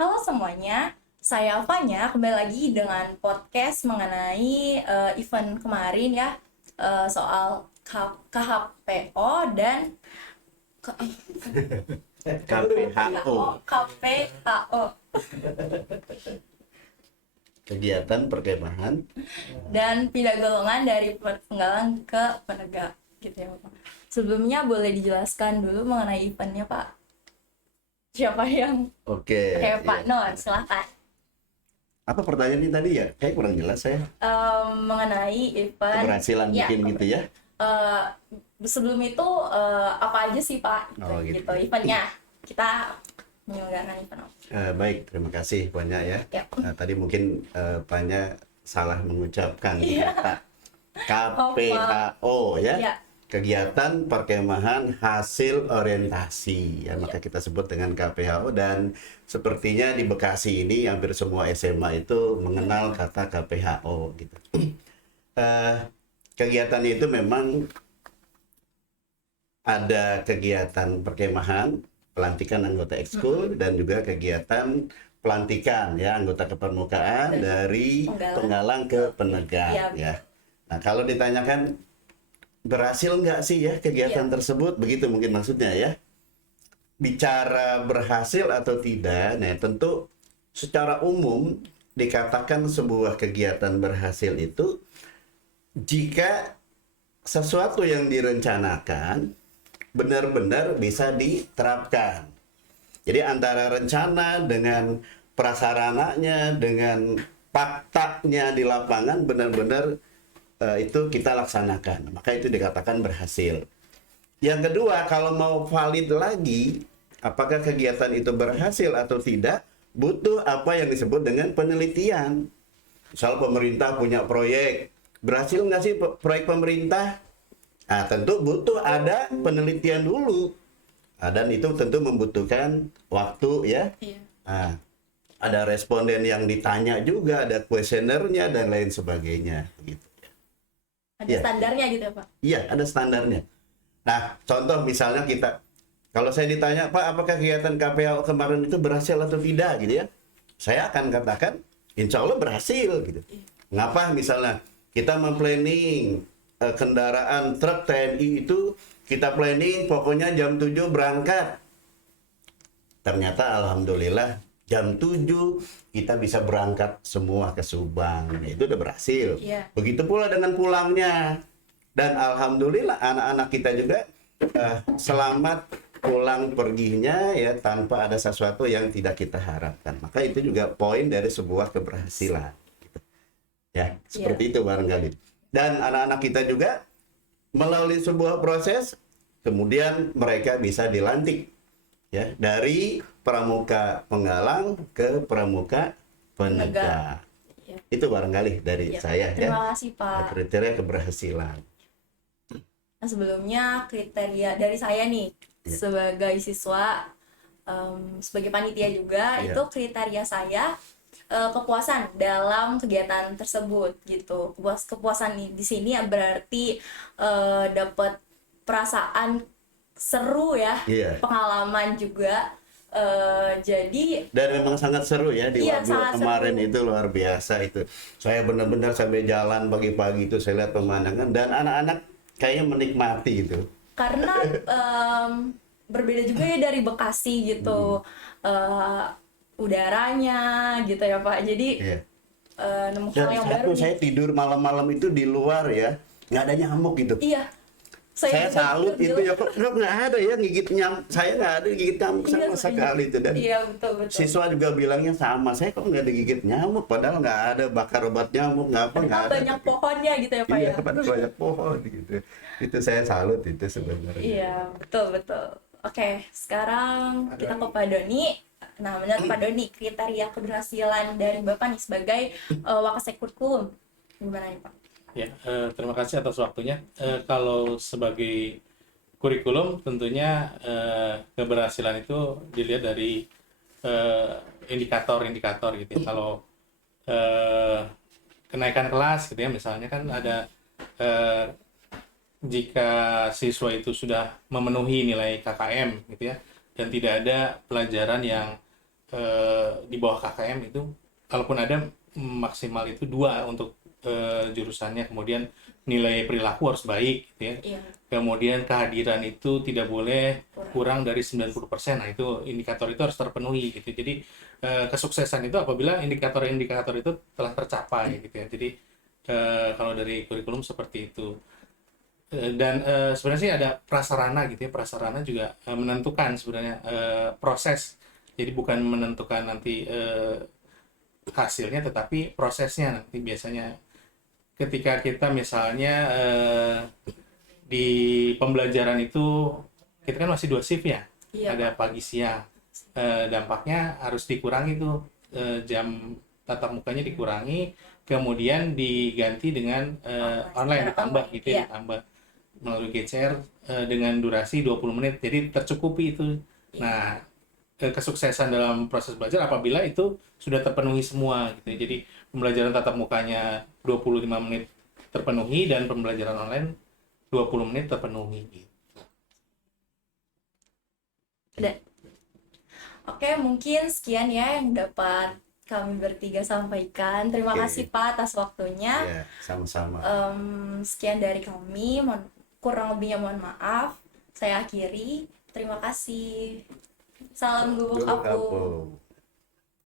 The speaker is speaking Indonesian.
Halo semuanya, saya Fanya kembali lagi dengan podcast mengenai event kemarin ya, soal KHPO dan K- eh, KPHO, KPHO kegiatan perkemahan. dan pindah golongan dari penggalan ke penegak gitu ya Pak. Sebelumnya boleh dijelaskan dulu mengenai eventnya Pak. Siapa yang Oke, kayak Pak ya. Non, silakan. Apa pertanyaan ini tadi ya? Kayak kurang jelas saya. Mengenai event Keberhasilan ya, bikin gitu ya. eh, sebelum itu apa aja sih Pak Oh, gitu, gitu. eventnya kita menyelenggarakan event apa? Baik, terima kasih banyak ya. Ya. Tadi mungkin banyak salah mengucapkan Iya. kata KPHO ya. Ya. Kegiatan perkemahan hasil orientasi ya, maka kita sebut dengan KPHO. Dan sepertinya di Bekasi ini hampir semua SMA itu mengenal kata KPHO gitu. Eh, Kegiatan itu memang ada kegiatan perkemahan, pelantikan anggota ekskul, dan juga kegiatan pelantikan ya anggota kepermukaan dari penggalang ke penegak ya. Nah, kalau ditanyakan berhasil nggak sih ya kegiatan tersebut, begitu mungkin maksudnya ya. Bicara berhasil atau tidak, nah tentu secara umum dikatakan sebuah kegiatan berhasil itu jika sesuatu yang direncanakan benar-benar bisa diterapkan. Jadi antara rencana dengan prasarananya, dengan faktanya di lapangan benar-benar itu kita laksanakan. Maka itu dikatakan berhasil. Yang kedua, kalau mau valid lagi, apakah kegiatan itu berhasil atau tidak, butuh apa yang disebut dengan penelitian. Misal pemerintah punya proyek, berhasil nggak sih proyek pemerintah? Nah, tentu butuh ada penelitian dulu. Nah, dan itu tentu membutuhkan waktu ya. Nah, ada responden yang ditanya juga, ada kuesionernya dan lain sebagainya. Gitu. Ada standarnya gitu ya Pak? Iya, ada standarnya. Nah, contoh misalnya kalau saya ditanya, Pak, apakah kegiatan KPHO kemarin itu berhasil atau tidak gitu ya? Saya akan katakan, insya Allah berhasil gitu. Ngapa misalnya kita memplanning kendaraan truk TNI itu kita planning pokoknya jam 7 berangkat. Ternyata alhamdulillah jam 7 kita bisa berangkat semua ke Subang. Nah, itu udah berhasil. Begitu pula dengan pulangnya. Dan alhamdulillah anak-anak kita juga selamat pulang perginya ya tanpa ada sesuatu yang tidak kita harapkan. Maka itu juga poin dari sebuah keberhasilan. Ya, seperti itu barangkali. Dan anak-anak kita juga melalui sebuah proses, kemudian mereka bisa dilantik ya dari pramuka penggalang ke pramuka penegak. Itu barangkali dari saya. Terima kasih Pak. Kriteria keberhasilan. Nah, sebelumnya kriteria dari saya nih sebagai siswa, sebagai panitia juga, itu kriteria saya kepuasan dalam kegiatan tersebut gitu. Kepuasan di sini berarti dapat perasaan seru ya, pengalaman juga. Jadi dan memang sangat seru ya di Wagyu kemarin seru. Itu luar biasa itu. Saya benar-benar sampai jalan pagi-pagi itu saya lihat pemandangan dan anak-anak kayaknya menikmati itu. Karena berbeda juga ya dari Bekasi gitu. Udaranya gitu ya Pak. Jadi nemu hal yang baru. Saya tidur malam-malam itu di luar ya, nggak ada nyamuk gitu. Iya. Saya salut itu ya, kok nggak ada ya gigit nyamuk. Saya nggak ada gigit nyamuk sama sekali itu. Dan betul. siswa juga bilangnya sama, saya kok nggak digigit nyamuk, padahal nggak ada bakar obat nyamuk, nggak ada. Banyak pohonnya gitu ya Pak ya. Banyak pohon gitu. Itu saya salut itu sebenarnya. Iya, betul. Oke, sekarang kita ke Pak Doni. Nah, menurut Pak Doni, kriteria keberhasilan dari Bapak nih sebagai Wakasek Kurikulum gimana nih Pak? Ya, terima kasih atas waktunya. Kalau sebagai kurikulum, tentunya keberhasilan itu dilihat dari indikator-indikator gitu. Kalau kenaikan kelas gitu ya, misalnya kan ada jika siswa itu sudah memenuhi nilai KKM gitu ya, dan tidak ada pelajaran yang di bawah KKM itu, kalaupun ada maksimal itu 2 untuk jurusannya. Kemudian nilai perilaku harus baik gitu ya. Iya. Kemudian kehadiran itu tidak boleh kurang dari 90%. Nah, itu indikator itu harus terpenuhi gitu. Jadi kesuksesan itu apabila indikator-indikator itu telah tercapai gitu ya. Jadi kalau dari kurikulum seperti itu. Dan sebenarnya sih ada prasarana gitu ya. Prasarana juga menentukan sebenarnya proses. Jadi bukan menentukan nanti hasilnya, tetapi prosesnya nanti biasanya ketika kita misalnya di pembelajaran itu kita kan masih 2 shift ya, Iya, ada pagi siang. Dampaknya harus dikurangi tuh, jam tatap mukanya dikurangi, kemudian diganti dengan online, ditambah gitu ya, iya. ditambah melalui GCR dengan durasi 20 menit, jadi tercukupi itu. Nah, kesuksesan dalam proses belajar apabila itu sudah terpenuhi semua gitu ya. Jadi pembelajaran tatap mukanya 25 menit terpenuhi dan pembelajaran online 20 menit terpenuhi gitu. Oke, mungkin sekian ya yang dapat kami bertiga sampaikan. Terima kasih Pak atas waktunya. Ya, sama-sama. Sekian dari kami, kurang lebihnya mohon maaf. Saya akhiri. Terima kasih. Salam gubuk apung.